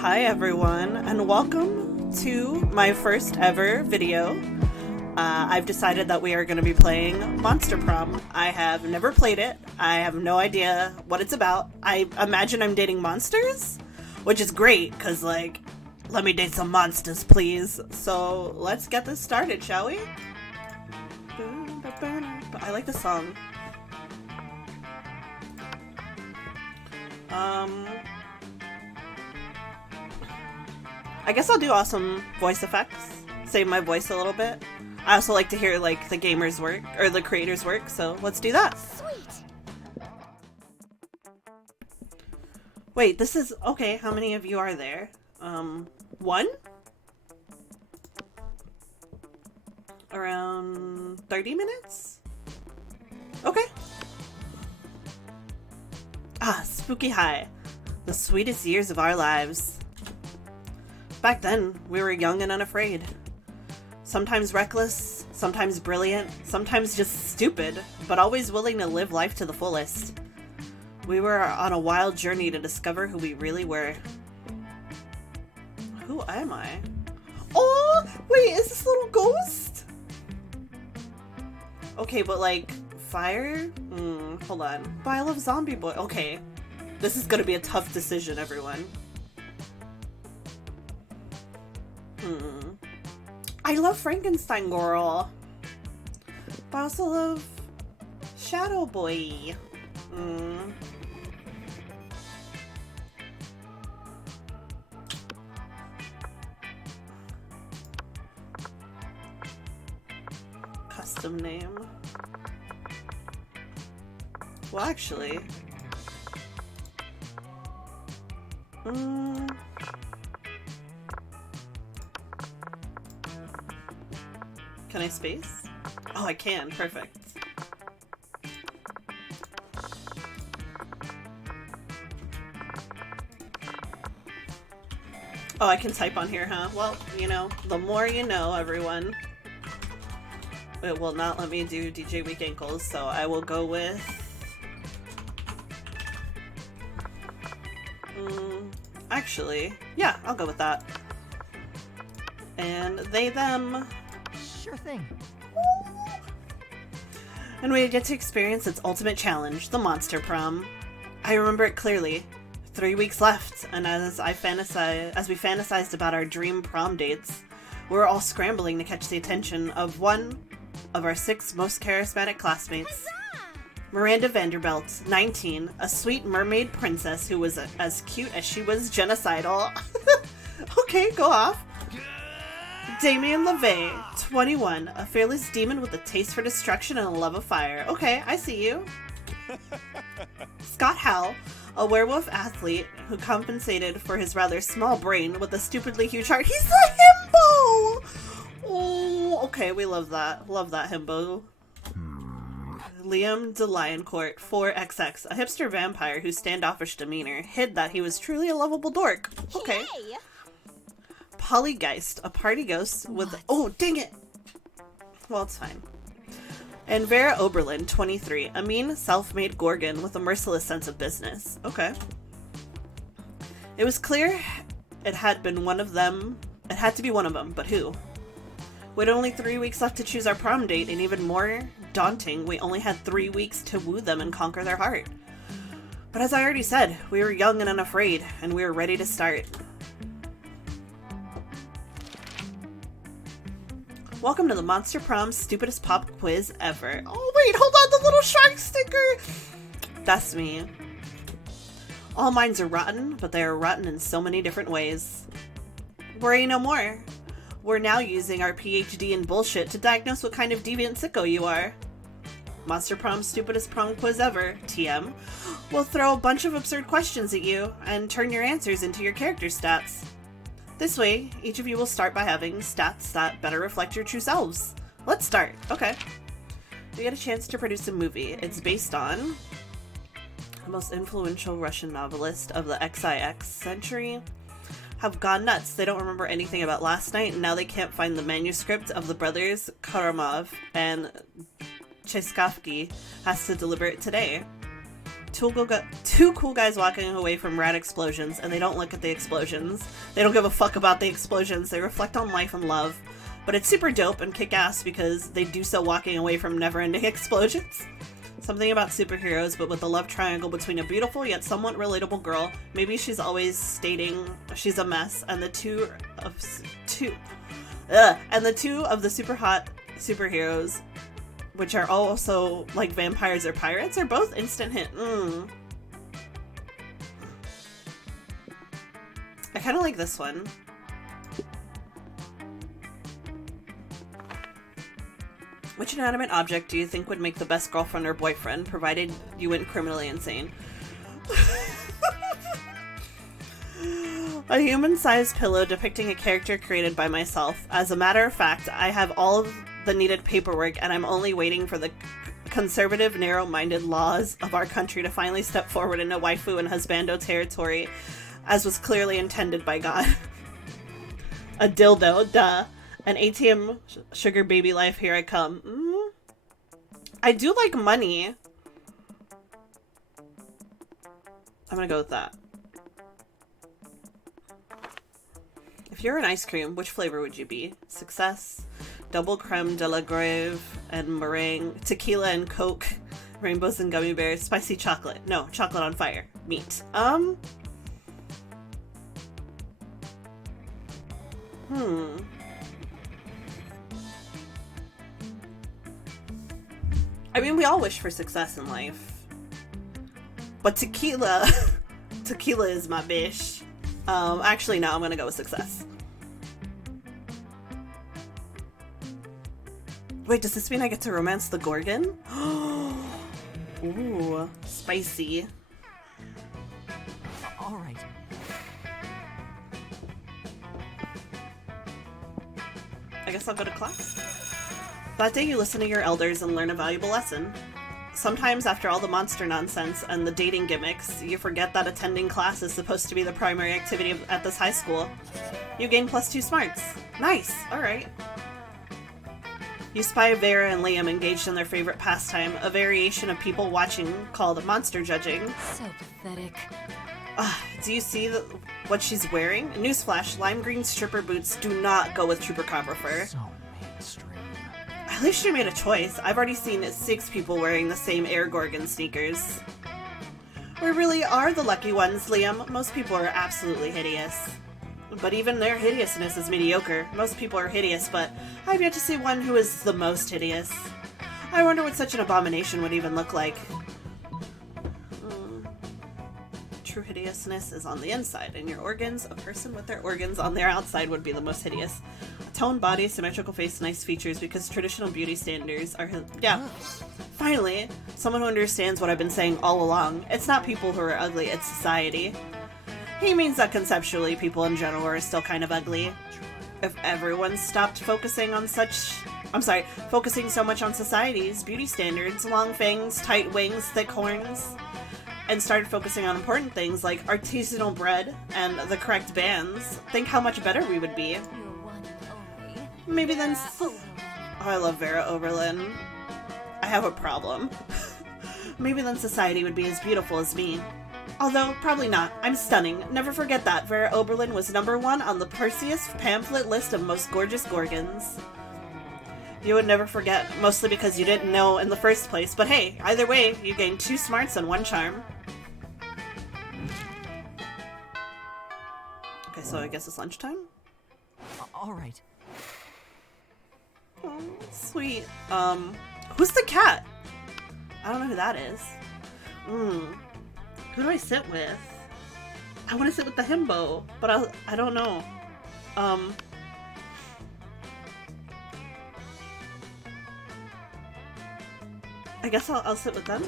Hi everyone, and welcome to my first ever video. I've decided that we are going to be playing Monster Prom. I have never played it. I have no idea what it's about. I imagine I'm dating monsters, which is great, because, like, let me date some monsters, please. So, let's get this started, shall we? I like the song. I guess I'll do awesome voice effects. Save my voice a little bit. I also like to hear, like, the gamers' work, or the creators' work, so let's do that. Sweet. Wait, this is... Okay, how many of you are there? One? Around 30 minutes? Okay. Ah, Spooky High. The sweetest years of our lives. Back then, we were young and unafraid. Sometimes reckless, sometimes brilliant, sometimes just stupid, but always willing to live life to the fullest. We were on a wild journey to discover who we really were. Who am I? Oh, wait, is this little ghost? Okay, but like, fire? Hold on. But I love Zombie Boy. Okay, this is gonna be a tough decision, everyone. I love Frankenstein Girl. But I also love Shadow Boy. Custom name. Well, actually... Can I space? Oh, I can. Perfect. Oh, I can type on here, huh? Well, you know, the more you know, everyone. It will not let me do DJ Weak Ankles, so I will go with... Actually, yeah, I'll go with that. And they, them... Sure thing. And we get to experience its ultimate challenge, the Monster Prom. I remember it clearly. 3 weeks left, and as we fantasized about our dream prom dates, we were all scrambling to catch the attention of one of our 6 most charismatic classmates. Miranda Vanderbilt, 19, a sweet mermaid princess who was as cute as she was genocidal. Okay, go off. Damien LeVay, 21, a fearless demon with a taste for destruction and a love of fire. Okay, I see you. Scott Howell, a werewolf athlete who compensated for his rather small brain with a stupidly huge heart. He's the himbo! Oh, okay, we love that. Love that himbo. Liam de Lioncourt, 4XX, a hipster vampire whose standoffish demeanor hid that he was truly a lovable dork. Okay. Yay. Polygeist, a party ghost with... Oh, dang it! Well, it's fine. And Vera Oberlin, 23, a mean, self-made Gorgon with a merciless sense of business. Okay. It was clear it had been one of them. It had to be one of them, but who? We had only 3 weeks left to choose our prom date, and even more daunting, we only had 3 weeks to woo them and conquer their heart. But as I already said, we were young and unafraid, and we were ready to start. Welcome to the Monster Prom stupidest pop quiz ever. Oh wait, hold on, the little shark sticker! That's me. All minds are rotten, but they are rotten in so many different ways. Worry no more. We're now using our PhD in bullshit to diagnose what kind of deviant sicko you are. Monster Prom stupidest prom quiz ever, TM. We'll throw a bunch of absurd questions at you and turn your answers into your character stats. This way, each of you will start by having stats that better reflect your true selves. Let's start. Okay. You get a chance to produce a movie. It's based on the most influential Russian novelist of the XIX century. Have gone nuts. They don't remember anything about last night, and now they can't find the manuscript of the brothers Karamov, and Cheskovsky has to deliver it today. two cool guys walking away from rad explosions, and they don't look at the explosions. They don't give a fuck about the explosions. They reflect on life and love. But it's super dope and kick-ass because they do so walking away from never-ending explosions. Something about superheroes, but with a love triangle between a beautiful yet somewhat relatable girl. Maybe she's always stating she's a mess, and the two of the super hot superheroes, which are also like vampires or pirates, are both instant hit. I kind of like this one. Which inanimate object do you think would make the best girlfriend or boyfriend, provided you went criminally insane? A human-sized pillow depicting a character created by myself. As a matter of fact, I have all of the needed paperwork, and I'm only waiting for the conservative, narrow-minded laws of our country to finally step forward into waifu and husbando territory, as was clearly intended by God. A dildo, duh. An ATM sugar baby life, here I come. I do like money. I'm gonna go with that. If you're an ice cream, which flavor would you be? Success, double creme de la grave and meringue, tequila and Coke, rainbows and gummy bears, spicy chocolate. No, chocolate on fire. Meat. I mean, we all wish for success in life. But tequila... tequila is my bish. Actually, no, I'm gonna go with success. Wait, does this mean I get to romance the Gorgon? Ooh, spicy. Alright. I guess I'll go to class. That day you listen to your elders and learn a valuable lesson. Sometimes after all the monster nonsense and the dating gimmicks, you forget that attending class is supposed to be the primary activity at this high school. You gain +2 smarts. Nice, alright. You spy Vera and Liam engaged in their favorite pastime, a variation of people watching called monster judging. So pathetic. Do you see what she's wearing? Newsflash, lime green stripper boots do not go with chupacabra. So mainstream. At least she made a choice. I've already seen 6 people wearing the same Air Gorgon sneakers. We really are the lucky ones, Liam. Most people are absolutely hideous. But even their hideousness is mediocre. Most people are hideous, but I've yet to see one who is the most hideous. I wonder what such an abomination would even look like. True hideousness is on the inside, and your organs, a person with their organs on their outside would be the most hideous. A toned body, symmetrical face, nice features, because traditional beauty standards are... Yeah. Finally, someone who understands what I've been saying all along. It's not people who are ugly, it's society. He means that conceptually, people in general are still kind of ugly. If everyone stopped focusing on focusing so much on society's beauty standards, long fangs, tight wings, thick horns, and started focusing on important things like artisanal bread and the correct bands, think how much better we would be. You're one and only. Maybe then... Oh, I love Vera Oberlin. I have a problem. Maybe then society would be as beautiful as me. Although, probably not. I'm stunning. Never forget that. Vera Oberlin was #1 on the Perseus pamphlet list of most gorgeous Gorgons. You would never forget, mostly because you didn't know in the first place, but hey, either way, you gained 2 smarts and 1 charm. Okay, so I guess it's lunchtime? Alright. Oh, sweet. Who's the cat? I don't know who that is. Who do I sit with? I want to sit with the himbo, but I don't know. I guess I'll sit with them.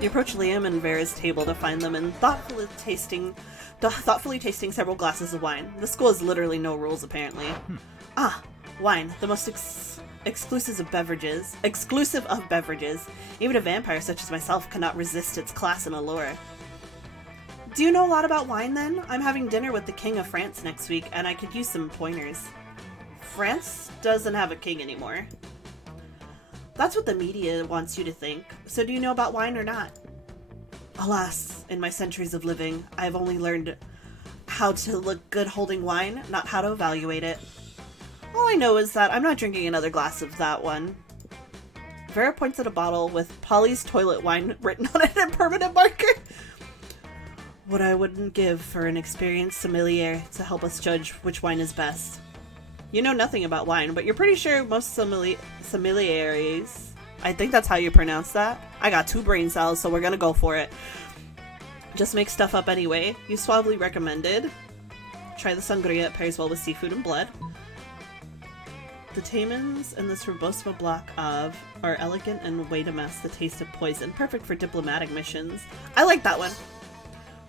You approach Liam and Vera's table to find them and thoughtfully tasting several glasses of wine. The school has literally no rules, apparently. Wine, the most exclusive of beverages. Even a vampire such as myself cannot resist its class and allure. Do you know a lot about wine, then? I'm having dinner with the King of France next week, and I could use some pointers. France doesn't have a king anymore. That's what the media wants you to think. So do you know about wine or not? Alas, in my centuries of living, I have only learned how to look good holding wine, not how to evaluate it. All I know is that I'm not drinking another glass of that one. Vera points at a bottle with Polly's toilet wine written on it in permanent marker. What I wouldn't give for an experienced sommelier to help us judge which wine is best. You know nothing about wine, but you're pretty sure most sommeliers, I think that's how you pronounce that. I got 2 brain cells, so we're gonna go for it. Just make stuff up anyway. You suavely recommended. Try the sangria, it pairs well with seafood and blood. The tamins in this Robusta block of are elegant and way to mess the taste of poison, perfect for diplomatic missions. I like that one.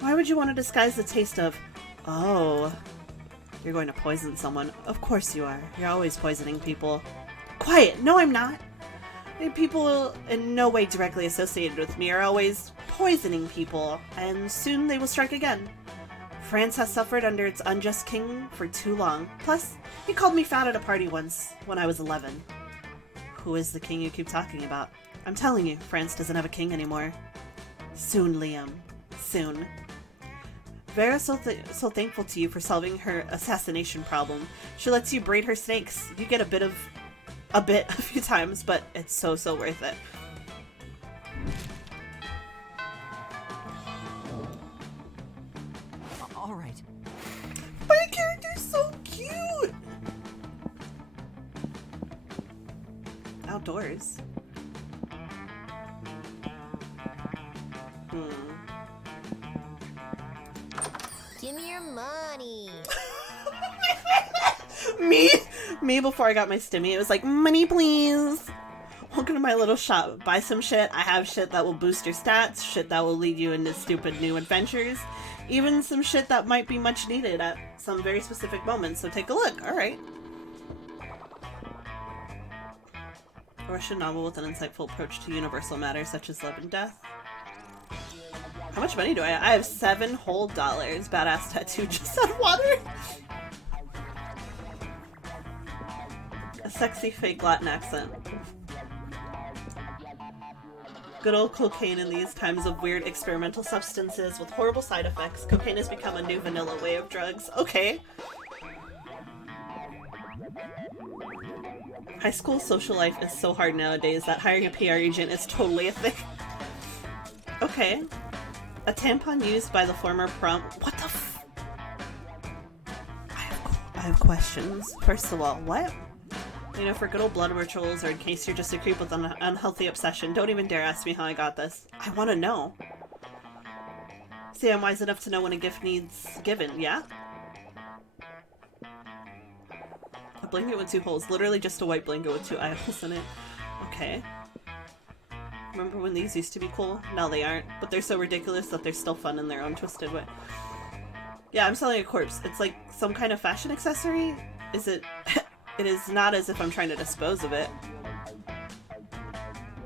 Why would you want to disguise the taste of, oh, you're going to poison someone? Of course you are. You're always poisoning people. Quiet! No, I'm not! People in no way directly associated with me are always poisoning people, and soon they will strike again. France has suffered under its unjust king for too long. Plus, he called me fat at a party once, when I was 11. Who is the king you keep talking about? I'm telling you, France doesn't have a king anymore. Soon, Liam. Soon. Vera's so thankful to you for solving her assassination problem. She lets you braid her snakes. You get a bit a few times, but it's so worth it. All right. My character's so cute! Outdoors. Give me your money. Me before I got my stimmy, it was like, money please. Welcome to my little shop. Buy some shit. I have shit that will boost your stats, shit that will lead you into stupid new adventures, even some shit that might be much needed at some very specific moments, so take a look. Alright. A Russian novel with an insightful approach to universal matters such as love and death. How much money do I have? I have $7 whole. Badass tattoo just on water. A sexy fake Latin accent. Good old cocaine in these times of weird experimental substances with horrible side effects. Cocaine has become a new vanilla way of drugs. Okay. High school social life is so hard nowadays that hiring a PR agent is totally a thing. Okay. A tampon used by the former prom- What the f- I have questions. First of all, what? You know, for good old blood rituals, or in case you're just a creep with an unhealthy obsession, don't even dare ask me how I got this. I want to know. See, I'm wise enough to know when a gift needs given, yeah? A blanket with 2 holes. Literally just a white blanket with 2 eye holes in it. Okay. Remember when these used to be cool? No, they aren't. But they're so ridiculous that they're still fun in their own twisted way. Yeah, I'm selling a corpse. It's like some kind of fashion accessory? Is it... It is not as if I'm trying to dispose of it.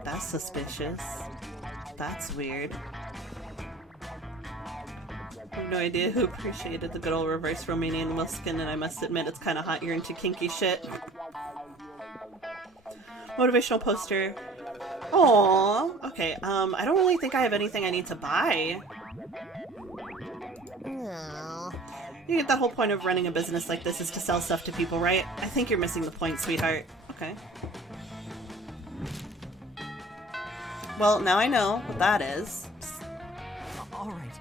That's suspicious. That's weird. I have no idea who appreciated the good old reverse Romanian Wilskin, and I must admit it's kind of hot you're into kinky shit. Motivational poster. Aww. Okay, I don't really think I have anything I need to buy. No. You get the whole point of running a business like this is to sell stuff to people, right? I think you're missing the point, sweetheart. Okay. Well, now I know what that is. All right.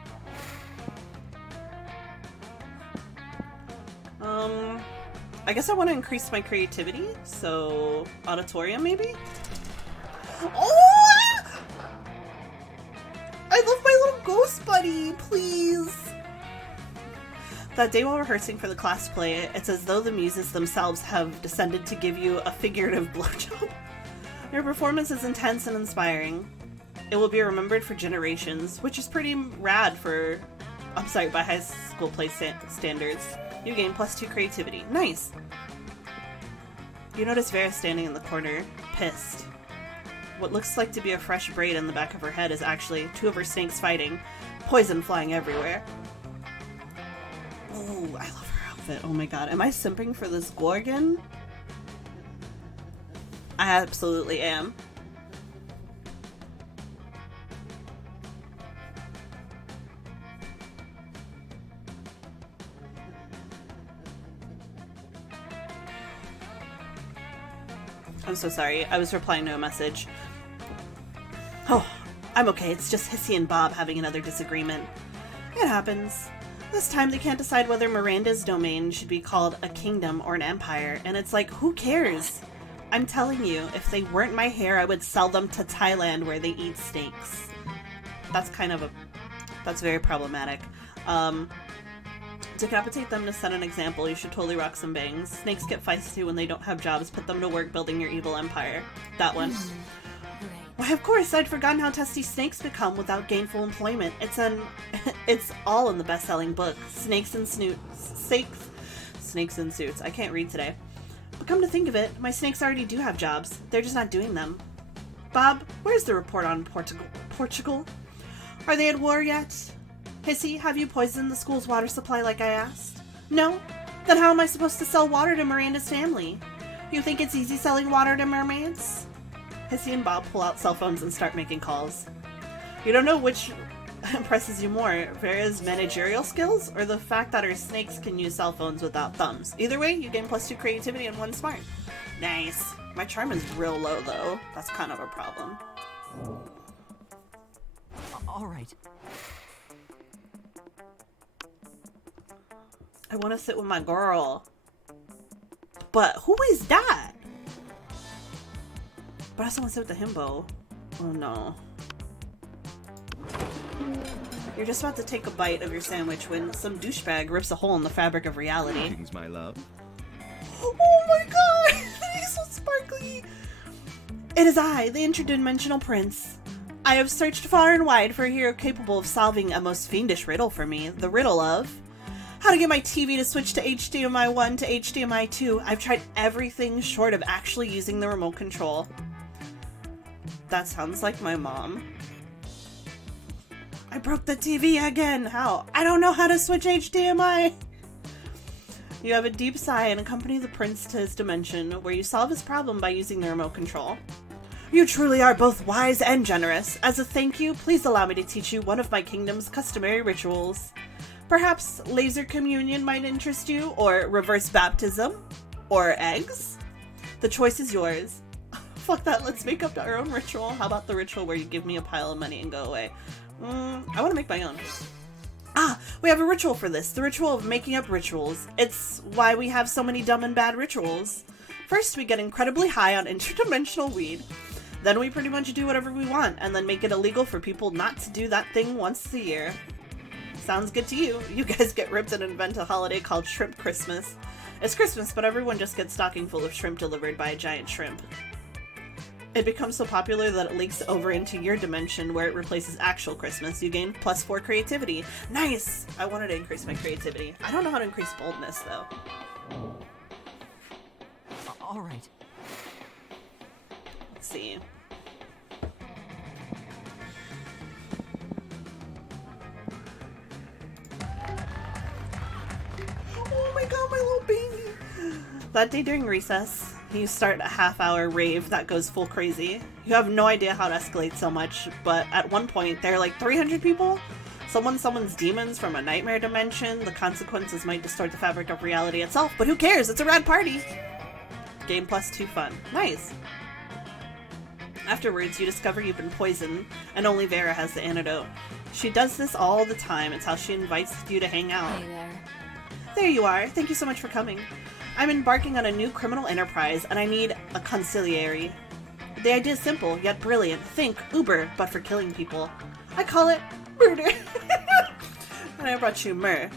I guess I want to increase my creativity, so auditorium maybe? Oh! I love my little ghost buddy, please! That day while rehearsing for the class play, it's as though the muses themselves have descended to give you a figurative blowjob. Your performance is intense and inspiring. It will be remembered for generations, which is pretty rad for, by high school play standards. You gain +2 creativity. Nice! You notice Vera standing in the corner, pissed. What looks like to be a fresh braid in the back of her head is actually 2 of her snakes fighting, poison flying everywhere. Ooh, I love her outfit. Oh my god. Am I simping for this Gorgon? I absolutely am. I'm so sorry. I was replying to a message. Oh, I'm okay. It's just Hissy and Bob having another disagreement. It happens. This time they can't decide whether Miranda's domain should be called a kingdom or an empire, and it's like, who cares? I'm telling you, if they weren't my hair, I would sell them to Thailand where they eat snakes. That's that's very problematic. Decapitate them to set an example. You should totally rock some bangs. Snakes get feisty when they don't have jobs. Put them to work building your evil empire. That one. Why, of course, I'd forgotten how testy snakes become without gainful employment. It's all in the best-selling book. Snakes and Suits. I can't read today. But come to think of it, my snakes already do have jobs. They're just not doing them. Bob, where's the report on Portugal? Are they at war yet? Hissy, have you poisoned the school's water supply like I asked? No? Then how am I supposed to sell water to Miranda's family? You think it's easy selling water to mermaids? Hissy and Bob pull out cell phones and start making calls. You don't know which impresses you more, Vera's managerial skills or the fact that her snakes can use cell phones without thumbs. Either way, you gain +2 creativity and 1 smart. Nice. My charm is real low though. That's kind of a problem. All right. I want to sit with my girl. But who is that? But I also want to sit with the himbo. Oh no. You're just about to take a bite of your sandwich when some douchebag rips a hole in the fabric of reality. Greetings, my love. Oh my god! He's so sparkly! It is I, the interdimensional prince. I have searched far and wide for a hero capable of solving a most fiendish riddle for me. The riddle of how to get my TV to switch to HDMI 1 to HDMI 2. I've tried everything short of actually using the remote control. That sounds like my mom. I broke the TV again. How? I don't know how to switch HDMI. You have a deep sigh and accompany the prince to his dimension, where you solve his problem by using the remote control. You truly are both wise and generous. As a thank you, please allow me to teach you one of my kingdom's customary rituals. Perhaps laser communion might interest you, or reverse baptism, or eggs? The choice is yours. Fuck that, let's make up our own ritual. How about the ritual where you give me a pile of money and go away? I want to make my own. Ah, we have a ritual for this. The ritual of making up rituals. It's why we have so many dumb and bad rituals. First, we get incredibly high on interdimensional weed. Then we pretty much do whatever we want, and then make it illegal for people not to do that thing once a year. Sounds good to you. You guys get ripped and invent a holiday called Shrimp Christmas. It's Christmas, but everyone just gets stocking full of shrimp delivered by a giant shrimp. It becomes so popular that it leaks over into your dimension where it replaces actual Christmas. You gain +4 creativity. Nice! I wanted to increase my creativity. I don't know how to increase boldness, though. All right. Let's see. Oh my god, my little baby! That day during recess, you start a half-hour rave that goes full crazy. You have no idea how to escalate so much, but at one point, there are like 300 people? Someone summons demons from a nightmare dimension. The consequences might distort the fabric of reality itself, but who cares? It's a rad party! Game +2 fun. Nice! Afterwards, you discover you've been poisoned, and only Vera has the antidote. She does this all the time. It's how she invites you to hang out. Hey there. There you are. Thank you so much for coming. I'm embarking on a new criminal enterprise, and I need a consigliere. The idea is simple, yet brilliant. Think Uber, but for killing people. I call it murder. And I brought you murder,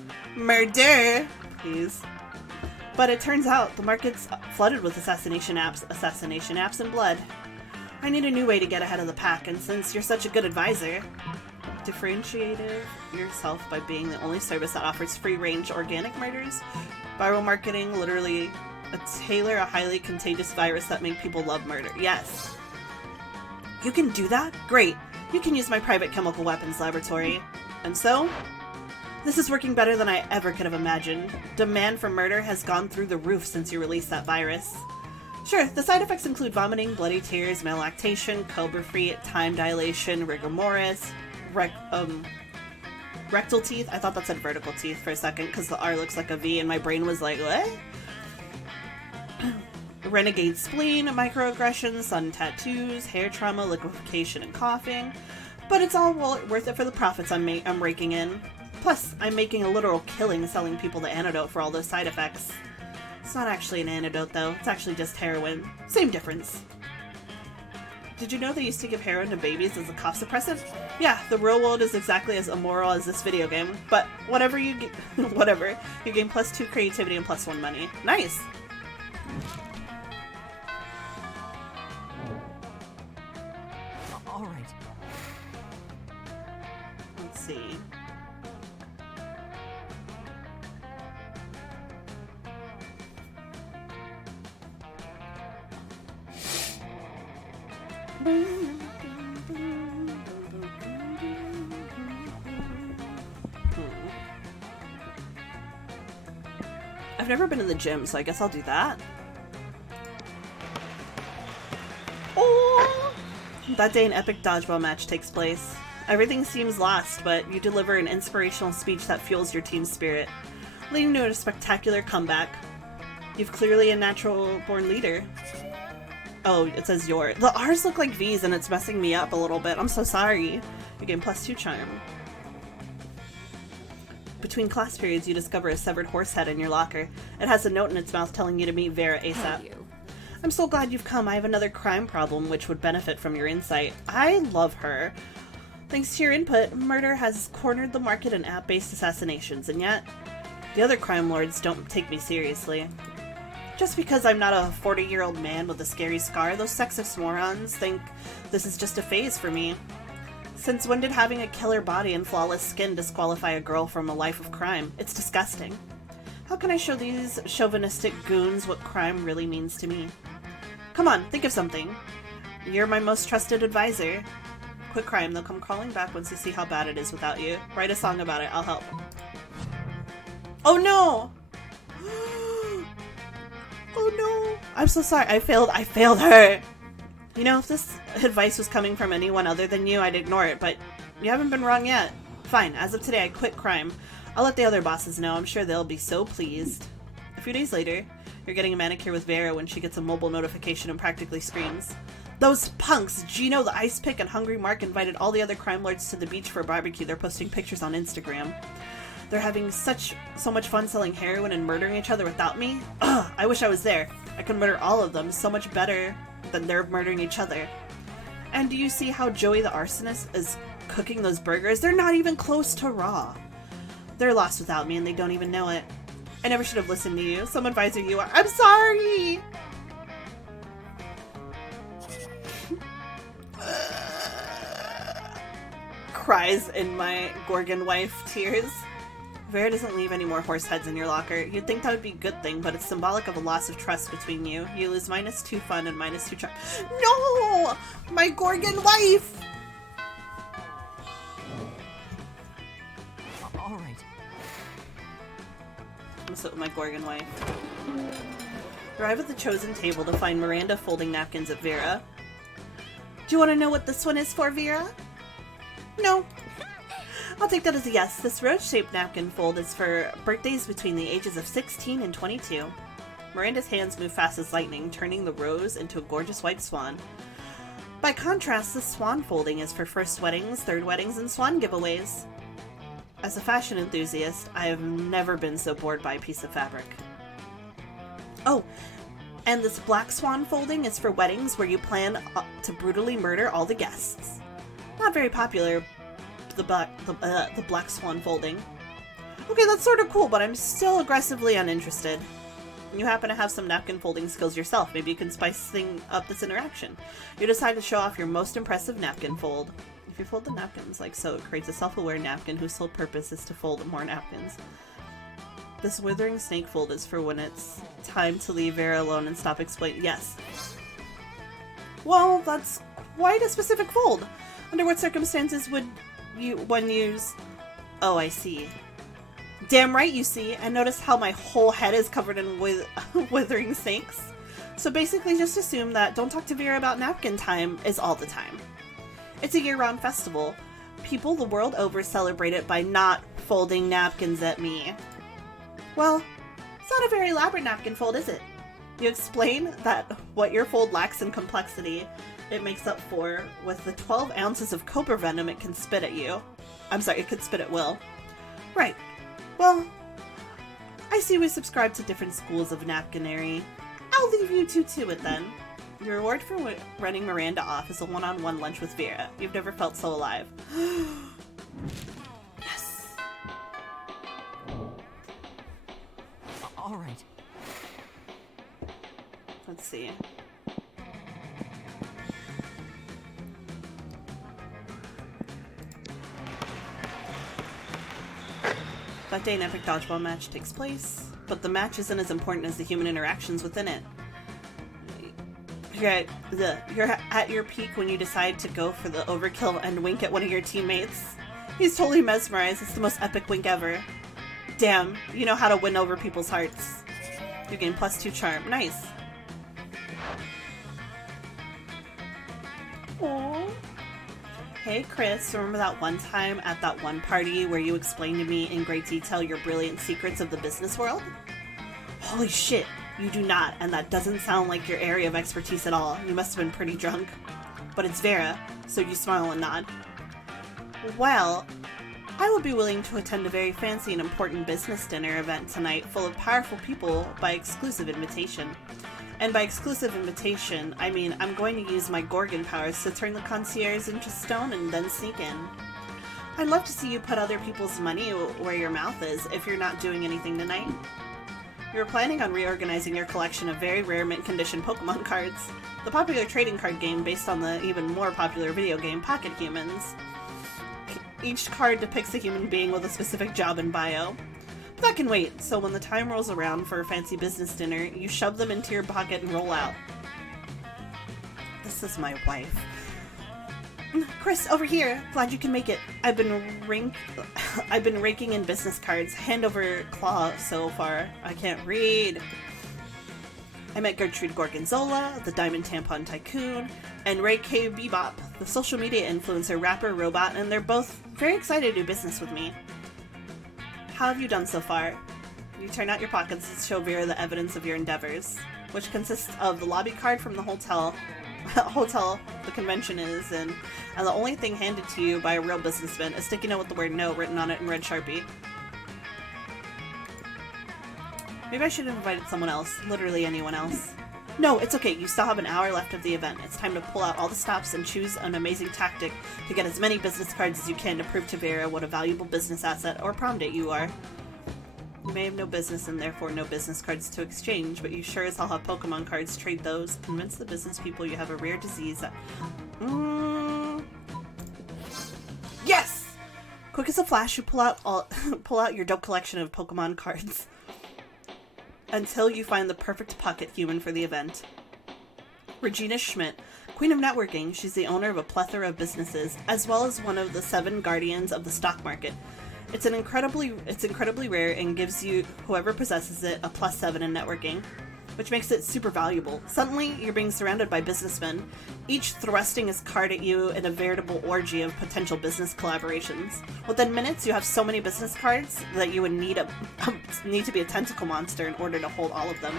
please. But it turns out the market's flooded with assassination apps and blood. I need a new way to get ahead of the pack, and since you're such a good advisor, differentiate yourself by being the only service that offers free-range organic murders. Viral marketing, literally tailor a highly contagious virus that make people love murder. Yes. You can do that? Great. You can use my private chemical weapons laboratory. And so, this is working better than I ever could have imagined. Demand for murder has gone through the roof since you released that virus. Sure, the side effects include vomiting, bloody tears, malactation, cobra feet, time dilation, rigor mortis, rectal teeth. I thought that said vertical teeth for a second because the R looks like a V and my brain was like, what? renegade spleen, microaggressions, sun tattoos, hair trauma, liquefaction, and coughing. But it's all worth it for the profits I'm raking in. Plus, I'm making a literal killing selling people the antidote for all those side effects. It's not actually an antidote, though. It's actually just heroin. Same difference. Did you know they used to give heroin to babies as a cough suppressant? Yeah, the real world is exactly as immoral as this video game. But whatever you gain +2 creativity and +1 money. Nice! All right. Let's see. I've never been in the gym, so I guess I'll do that. Oh! That day an epic dodgeball match takes place. Everything seems lost, but you deliver an inspirational speech that fuels your team's spirit, leading to a spectacular comeback. You've clearly a natural-born leader. Oh, it says your. The R's look like V's and it's messing me up a little bit. I'm so sorry. You gain +2 charm. Between class periods, you discover a severed horse head in your locker. It has a note in its mouth telling you to meet Vera ASAP. I'm so glad you've come. I have another crime problem which would benefit from your insight. I love her. Thanks to your input, murder has cornered the market in app-based assassinations, and yet the other crime lords don't take me seriously. Just because I'm not a 40-year-old man with a scary scar, those sexist morons think this is just a phase for me. Since when did having a killer body and flawless skin disqualify a girl from a life of crime? It's disgusting. How can I show these chauvinistic goons what crime really means to me? Come on, think of something. You're my most trusted advisor. Quit crime, they'll come crawling back once they see how bad it is without you. Write a song about it, I'll help. Oh no! Oh no! I'm so sorry, I failed her! You know, if this advice was coming from anyone other than you, I'd ignore it, but you haven't been wrong yet. Fine, as of today, I quit crime. I'll let the other bosses know, I'm sure they'll be so pleased. A few days later, you're getting a manicure with Vera when she gets a mobile notification and practically screams. Those punks! Gino, the Ice Pick, and Hungry Mark invited all the other crime lords to the beach for a barbecue. They're posting pictures on Instagram. They're having so much fun selling heroin and murdering each other without me. Ugh, I wish I was there. I could murder all of them so much better than they're murdering each other. And do you see how Joey the arsonist is cooking those burgers? They're not even close to raw. They're lost without me and they don't even know it. I never should have listened to you. Some advisor you are. I'm sorry! Cries in my Gorgon wife tears. Vera doesn't leave any more horse heads in your locker. You'd think that would be a good thing, but it's symbolic of a loss of trust between you. You lose -2 fun and -2 charm. No! My Gorgon wife! All right. I'm sit with my Gorgon wife. Arrive at the chosen table to find Miranda folding napkins at Vera. Do you want to know what this one is for, Vera? No. I'll take that as a yes. This rose-shaped napkin fold is for birthdays between the ages of 16 and 22. Miranda's hands move fast as lightning, turning the rose into a gorgeous white swan. By contrast, the swan folding is for first weddings, third weddings, and swan giveaways. As a fashion enthusiast, I have never been so bored by a piece of fabric. Oh, and this black swan folding is for weddings where you plan to brutally murder all the guests. Not very popular, the black swan folding. Okay, that's sort of cool, but I'm still aggressively uninterested. You happen to have some napkin folding skills yourself. Maybe you can spice up this interaction. You decide to show off your most impressive napkin fold. If you fold the napkins like so, it creates a self-aware napkin whose sole purpose is to fold more napkins. This withering snake fold is for when it's time to leave Vera alone and stop explaining. Yes. Well, that's quite a specific fold. Under what circumstances would one use... Oh, I see. Damn right you see, and notice how my whole head is covered in withering snakes. So basically just assume that don't talk to Vera about napkin time is all the time. It's a year-round festival. People the world over celebrate it by not folding napkins at me. Well, it's not a very elaborate napkin fold, is it? You explain that what your fold lacks in complexity, it makes up for with the 12 ounces of cobra venom it can spit at you. I'm sorry, it could spit at will. Right. Well, I see we subscribe to different schools of napkinary. I'll leave you two to it then. Your reward for running Miranda off is a one-on-one lunch with Vera. You've never felt so alive. Yes. All right. Let's see. That day, an epic dodgeball match takes place, but the match isn't as important as the human interactions within it. You're at your peak when you decide to go for the overkill and wink at one of your teammates. He's totally mesmerized. It's the most epic wink ever. Damn, you know how to win over people's hearts. You gain +2 charm. Nice. Aww. Hey Chris, remember that one time at that one party where you explained to me in great detail your brilliant secrets of the business world? Holy shit, you do not, and that doesn't sound like your area of expertise at all. You must have been pretty drunk. But it's Vera, so you smile and nod. Well, I will be willing to attend a very fancy and important business dinner event tonight full of powerful people by exclusive invitation. And by exclusive invitation, I mean I'm going to use my Gorgon powers to turn the concierge into stone and then sneak in. I'd love to see you put other people's money where your mouth is if you're not doing anything tonight. You're planning on reorganizing your collection of very rare mint condition Pokemon cards, the popular trading card game based on the even more popular video game Pocket Humans. Each card depicts a human being with a specific job and bio. That can wait, so when the time rolls around for a fancy business dinner, you shove them into your pocket and roll out. This is my wife. Chris, over here. Glad you can make it. I've been raking in business cards, hand over claw so far. I can't read. I met Gertrude Gorgonzola, the Diamond Tampon Tycoon, and Ray K. Bebop, the social media influencer, rapper, robot, and they're both very excited to do business with me. How have you done so far? You turn out your pockets to show Vera the evidence of your endeavors, which consists of the lobby card from the hotel the convention is in, and the only thing handed to you by a real businessman, a sticky note with the word no written on it in red Sharpie. Maybe I should have invited someone else, literally anyone else. No, it's okay, you still have an hour left of the event. It's time to pull out all the stops and choose an amazing tactic to get as many business cards as you can to prove to Vera what a valuable business asset or prom date you are. You may have no business and therefore no business cards to exchange, but you sure as hell have Pokemon cards. Trade those. Convince the business people you have a rare disease that... Yes! Quick as a flash, you pull out your dope collection of Pokemon cards. Until you find the perfect pocket human for the event. Regina Schmidt, Queen of Networking, she's the owner of a plethora of businesses, as well as one of the 7 guardians of the stock market. It's incredibly rare and gives you, whoever possesses it, a +7 in networking, which makes it super valuable. Suddenly, you're being surrounded by businessmen, each thrusting his card at you in a veritable orgy of potential business collaborations. Within minutes, you have so many business cards that you would need to be a tentacle monster in order to hold all of them.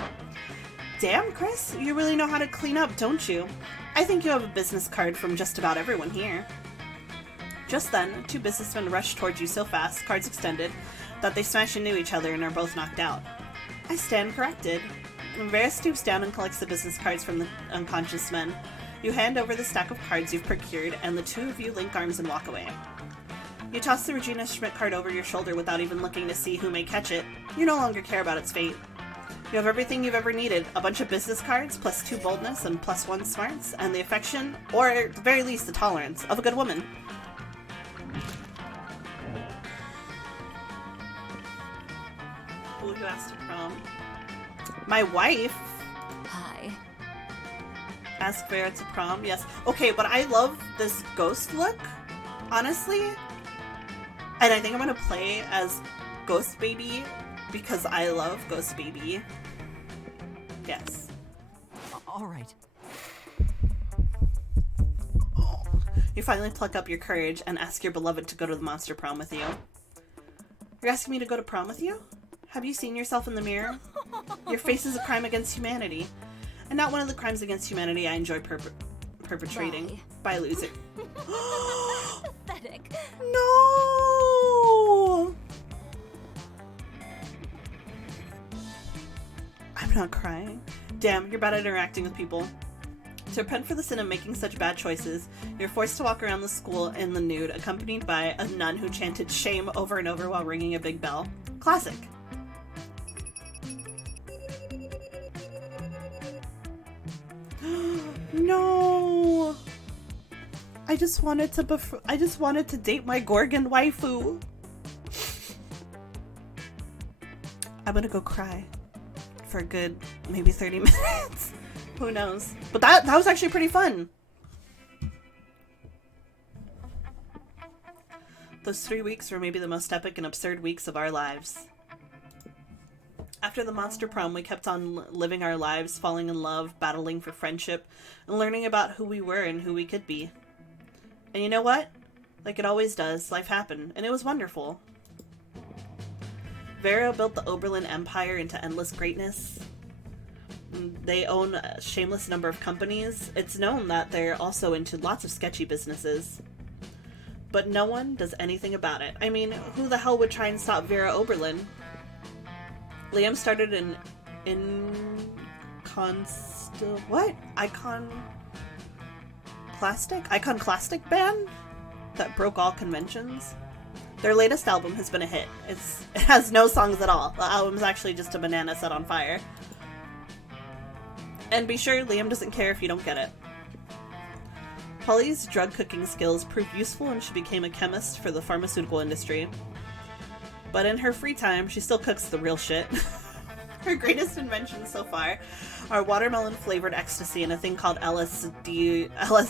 Damn, Chris, you really know how to clean up, don't you? I think you have a business card from just about everyone here. Just then, 2 businessmen rush towards you so fast, cards extended, that they smash into each other and are both knocked out. I stand corrected. Vera stoops down and collects the business cards from the unconscious men. You hand over the stack of cards you've procured, and the 2 of you link arms and walk away. You toss the Regina Schmidt card over your shoulder without even looking to see who may catch it. You no longer care about its fate. You have everything you've ever needed, a bunch of business cards, +2 boldness, and +1 smarts, and the affection, or at the very least the tolerance, of a good woman. Ooh, who asked to prom? My wife. Hi. Ask Vera to prom, yes. Okay, but I love this ghost look, honestly. And I think I'm gonna play as Ghost Baby because I love Ghost Baby. Yes. All right. Oh. You finally pluck up your courage and ask your beloved to go to the monster prom with you. You're asking me to go to prom with you? Have you seen yourself in the mirror? Your face is a crime against humanity. And not one of the crimes against humanity I enjoy perpetrating. By losing. Pathetic. No! I'm not crying. Damn, you're bad at interacting with people. To repent for the sin of making such bad choices, you're forced to walk around the school in the nude, accompanied by a nun who chanted shame over and over while ringing a big bell. Classic. No! I just wanted to date my Gorgon waifu. I'm gonna go cry for a good maybe 30 minutes. Who knows? But that was actually pretty fun. Those 3 weeks were maybe the most epic and absurd weeks of our lives. After the monster prom, we kept on living our lives, falling in love, battling for friendship, and learning about who we were and who we could be. And you know what? Like it always does, life happened, and it was wonderful. Vera built the Oberlin Empire into endless greatness. They own a shameless number of companies. It's known that they're also into lots of sketchy businesses. But no one does anything about it. I mean, who the hell would try and stop Vera Oberlin? Liam started an iconoclastic band that broke all conventions. Their latest album has been a hit. It has no songs at all. The album's actually just a banana set on fire. And be sure, Liam doesn't care if you don't get it. Holly's drug cooking skills proved useful and she became a chemist for the pharmaceutical industry. But in her free time, she still cooks the real shit. Her greatest inventions so far are watermelon-flavored ecstasy and a thing called LS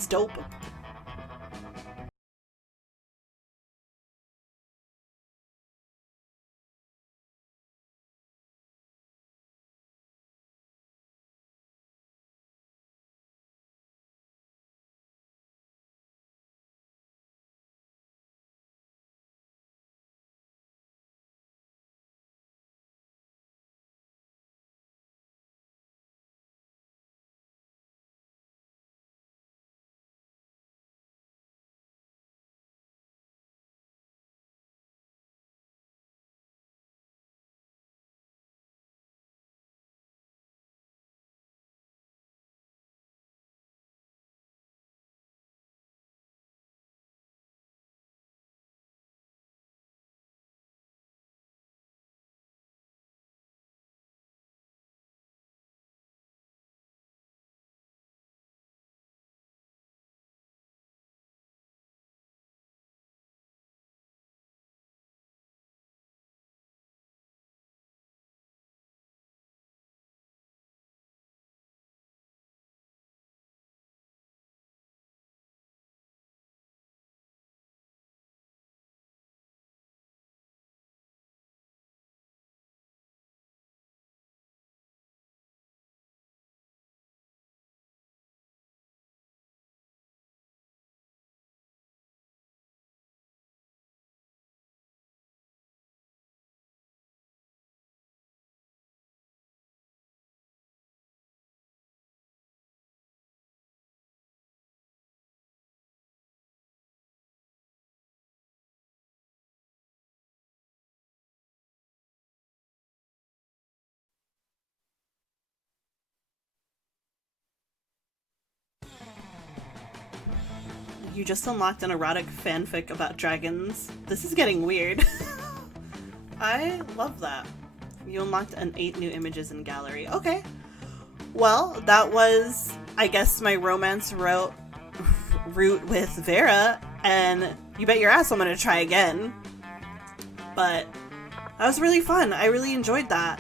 dope. You just unlocked an erotic fanfic about dragons. This is getting weird. I love that. You unlocked 8 new images in gallery. Okay. Well, that was, I guess, my romance route with Vera, and you bet your ass I'm gonna try again. But that was really fun. I really enjoyed that.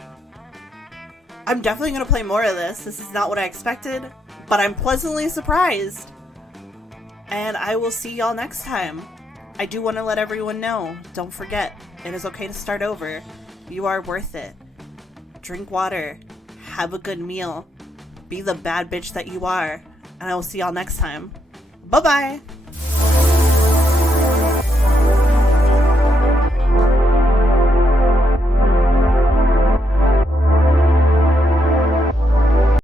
I'm definitely gonna play more of this. This is not what I expected, but I'm pleasantly surprised. And I will see y'all next time. I do want to let everyone know, don't forget, it is okay to start over. You are worth it. Drink water. Have a good meal. Be the bad bitch that you are. And I will see y'all next time. Bye-bye!